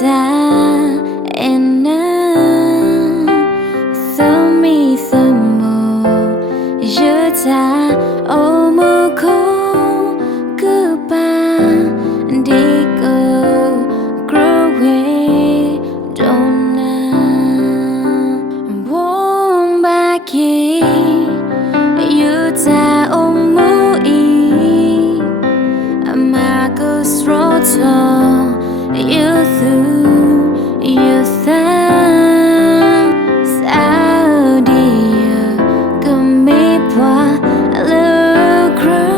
ta and thơ mi thơ mồ you ta ô mơ cô cứ ba đi cô grow away don't buông ba kia you ta ô mơ ý mà cứ sroto you through you tha sao dia kami qua lơ cra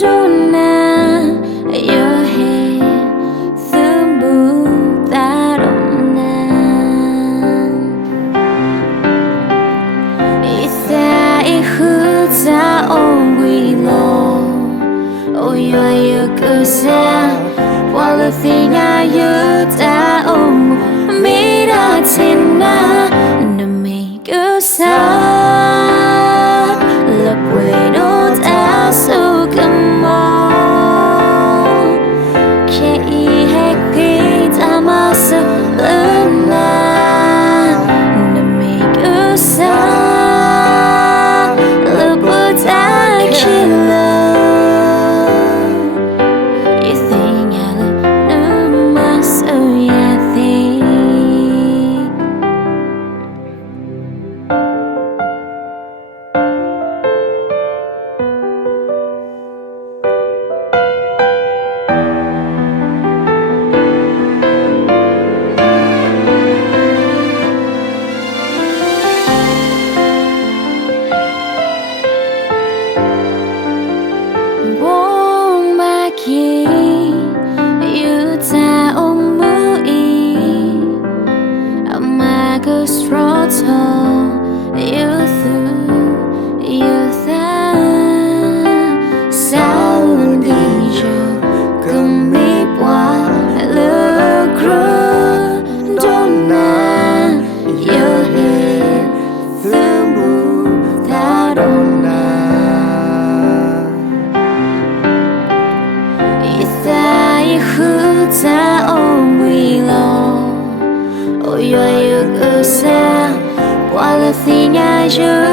dona your head the book that ona isa ikhuta on we lo oh you could say while the thing I used I made a tina to make you sad. Look, we don't ask, so come on. Can't you hate I'm a learn to make you sad. Look, what I kill. You ta ôm mơ ý mà cứ sroto you through you tha sao đi cho cầm mi qua lơ cru dona your head the moon that dona ta ôm we lo oh you could say while the thing I do